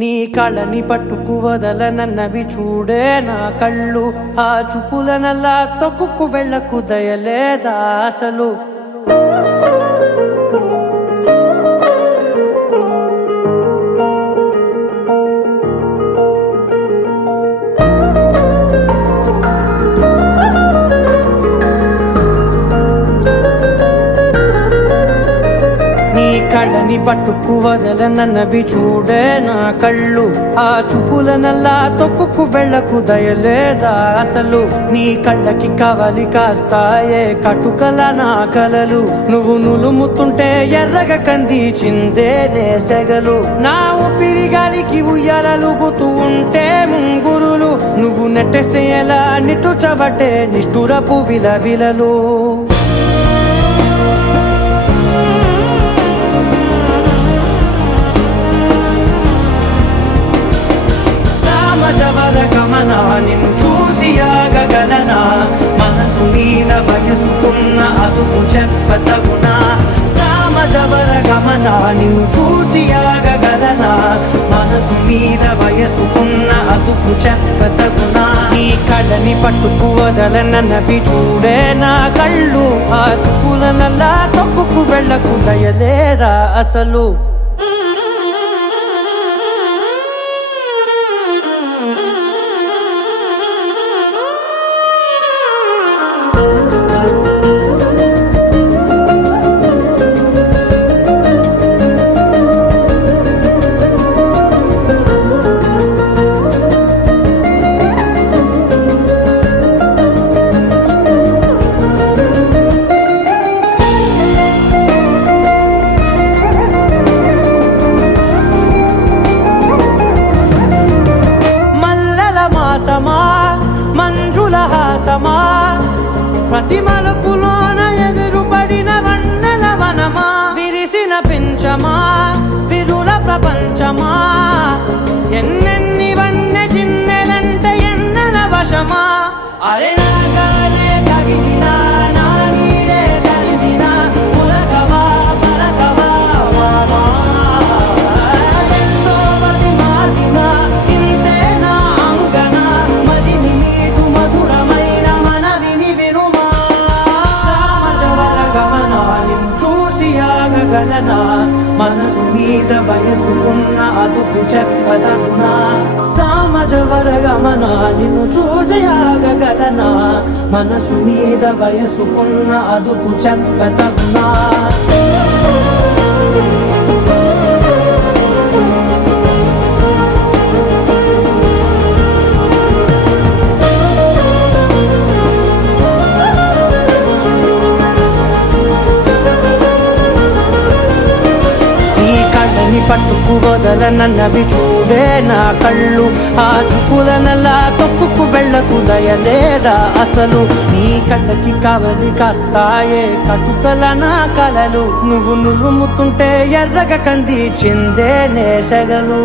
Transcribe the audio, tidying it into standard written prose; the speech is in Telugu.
నీ కళ్ళని పట్టుకు వదలనన్నవి చూడే నా కళ్ళు, ఆ చూపులనల్లా తొక్కుకు వెళ్ళకు దయలేదా అసలు. కళ్ళని పట్టుకు వదలనన్నవి చూడే నా కళ్ళు, ఆ చూపులనల్లా తొక్కుకు వెళ్ళకు దయలేదా అసలు. నీ కళ్ళకి కవలి కాస్తాయే కటుకల నా కలలు, నువ్వు నులుముతుంటే ఎర్రగ కంది చిందే నేసెగలు. నా ఊపిరి గాలికి ఉయ్యాలలుగుతూ ఉంటే ముంగురులు, నువ్వు నెట్టేస్తే ఎలా నిట్టుచబట్టే నిష్ఠురపు విలవిలలు. గమనా నిన్ను చూసి ఆగగలనా, మనసు మీద వయసుకున్న అదుపు చెప్పతగునా. సామజవర గమనా నిన్ను చూసి ఆగగలనా, మనసు మీద వయసుకున్న అదుపు చెప్పతగునా. నీ కళ్ళని పట్టుకు వదలనన్నవి చూడే నా కళ్ళు, ఆ చూపులనల్లా తొక్కుకు వెళ్ళకు దయలేరా అసలు. మంజుల హాసమా, ప్రతి మలుపులోన ఎదురుపడిన వన్నెల వనమా, విరిసిన పించమా విరుల ప్రపంచమా, ఎన్నెన్ని వన్నె చిన్నెలంటే ఎన్నెల వశమా. అరే నాగాలే తగిలినా నా నీడే తరిమినా, ఉలకవా పలకవా మామా, ఎంతో మతి మారినా ఇంతే నా అంగన, మదిని నీటు మధురమైన మనవిని వినుమా. సామజవర గమనా నిన్ను చూసి ఆగగలనా, మనసు మీద వయసుకున్న అదుపు చెప్పదగునా. సామజవర గమనా నిన్ను చూసి ఆగగలనా, మనసు మీద వయసుకున్న అదుపు చెప్పదగునా. పట్టుకు వదలనన్నవి చూడే నా కళ్ళు, ఆ చూపులనల్లా తొక్కుకు వెళ్ళకు దయలేదా అసలు. నీ కళ్ళకి కవలి కాస్తాయే కటుకల నా కలలు, నువ్వు నులుముతుంటే ఎర్రగ కంది చిందే నేసెగలు.